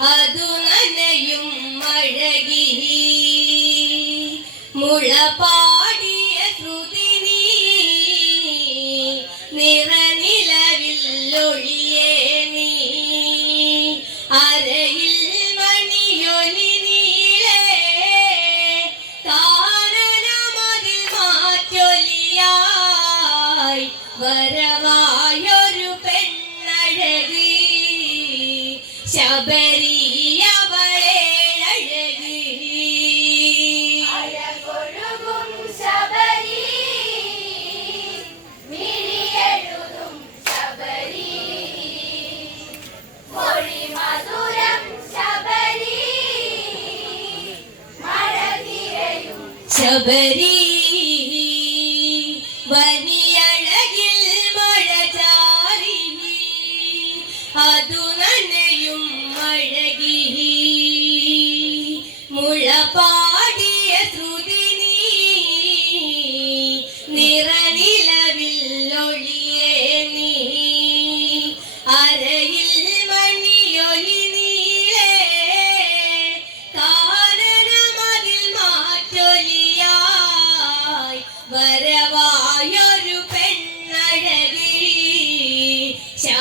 അതു നനയും മഴകി മുളപാ ಶಬರೀ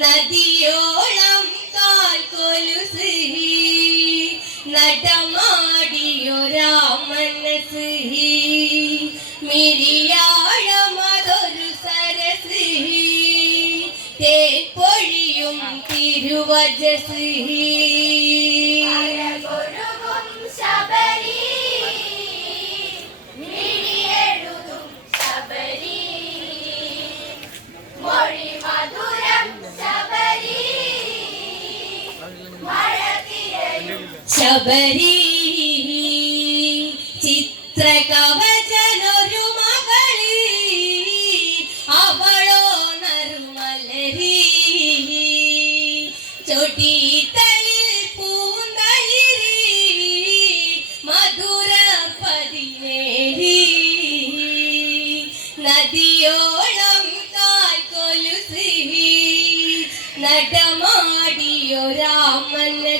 നദിയോളം കാൽ കൊലുസ് നടമാടിയൊരാമനസ്. മിരിയാഴമതൊരു സരസ് തേപ്പൊഴിയും തിരുവജസ്. ശബരി ചിത്രകവചനൊരു മകളി അവളോ നരുമലരി ചൊടിത്തലിൽ പൂന്തളിരി മധുര പതിനേരി നദിയോളം കാൽ കൊലുസി നടമാടിയൊരാമല്ല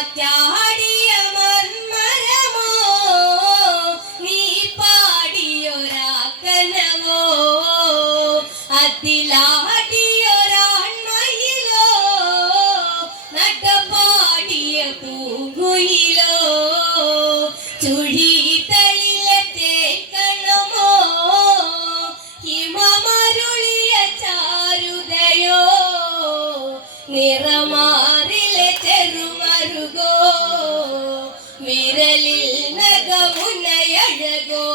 നിറമാറിലെ ചെറുമരുകോ? വിരലിൽ നഗമുനയഴകോ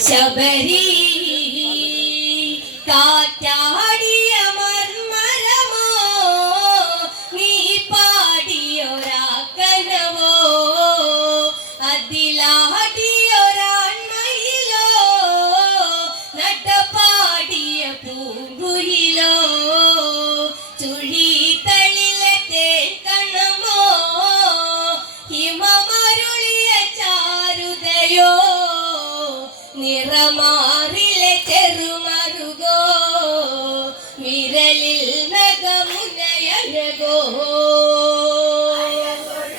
ശബരി കാറ്റാടി മാറിലെ ചെറുമരുകോ വിരലിൽ